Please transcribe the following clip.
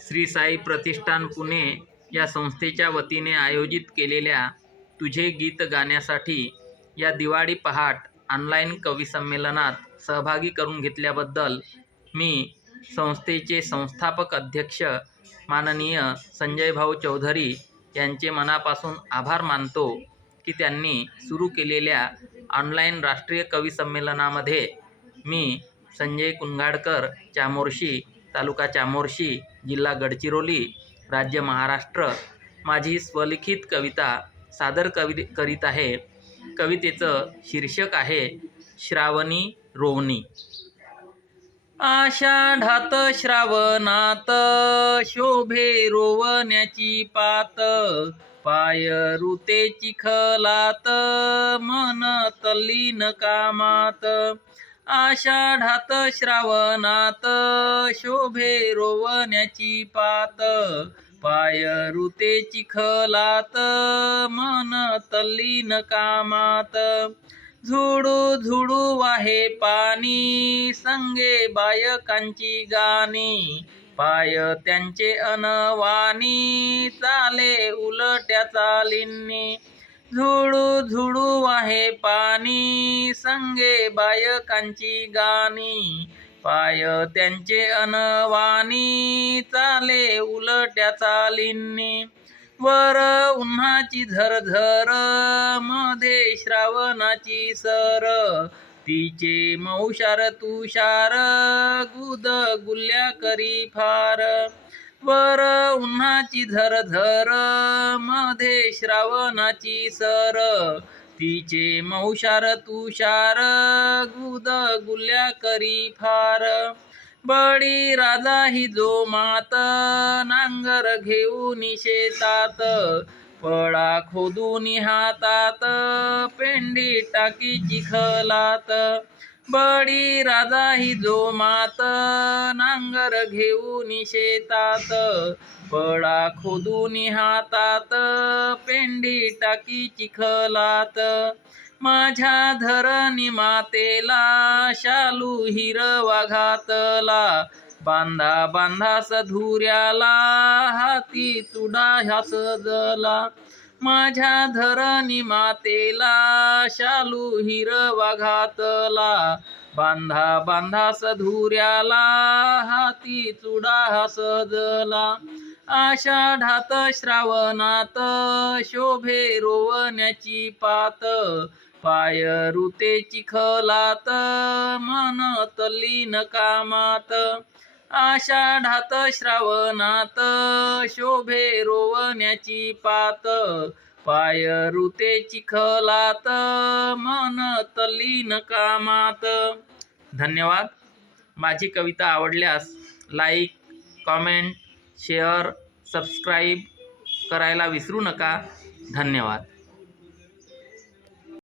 श्री साई प्रतिष्ठान पुणे या संस्थेच्या वतीने आयोजित केलेल्या तुझे गीत गाण्यासाठी या दिवाळी पहाट ऑनलाईन कविसंमेलनात सहभागी करून घेतल्याबद्दल मी संस्थेचे संस्थापक अध्यक्ष माननीय संजय भाऊ चौधरी यांचे मनापासून आभार मानतो की त्यांनी सुरू केलेल्या ऑनलाईन राष्ट्रीय कवी संमेलनामध्ये मी संजय कुंगाडकर चामोर्शी तालुका चामोर्शी जिल्हा गडचिरोली राज्य महाराष्ट्र. माझी स्वलिखित कविता सादर कवि करीत आहे. कवितेचं शीर्षक आहे श्रावणी रोवणी. आषाढात श्रावणात शोभे रोवण्याची पात. पाय ऋते चिखलात मन तल्लीन कामात. आषाढात श्रावणात शोभे रोवण्याची पात. पाय ऋते चिखलात मन तल्लीन कामात. झुडू झुडू वाहे पाणी संगे बायकांची गाणी. पाय त्यांचे अनवानी चाले उलट्या चालींनी. झुडू झुडू आहे पाणी. संगे बायकांची गाणी. पाय त्यांचे अनवानी चाले उलट्या चालींनी. वर उन्हाची झरझरमध्ये श्रावणाची सर. तिचे मौशार तुषार गुद गुल्या करी फार. वर हाची धर धरमध्ये श्रावणाची सर. तिचे मौशार तुषार गुद गुल्या करी फार. बळी राजा ही जो मात नांगर घेऊन शेतात. पळा खोदून हातात पेंडी टाकी चिखलात बळी राजा ही जो मात नांगर घेऊन शेतात. पळा खोदून हातात पेंडी टाकी चिखलात. माझ्या धरणी मातेला शालू हिरवा घातला. बांधा बांधा सधुऱ्याला हाती चुडा ह्या सजला माझ्या धरणी मातेला शालू हिरवा घातला. बांधा बांधा सधुऱ्याला हाती चुडा हा सजला आषाढात श्रावणात शोभे रोवण्याची पात. पाय ऋते चिखलात मन तल्लीन कामात. आषाढात श्रावणात शोभे रोवण्याची पात पाय ऋते चिखलात मन तल्लीन कामात. धन्यवाद. माझी कविता आवडल्यास लाईक कॉमेंट शेअर सबस्क्राईब करायला विसरू नका. धन्यवाद.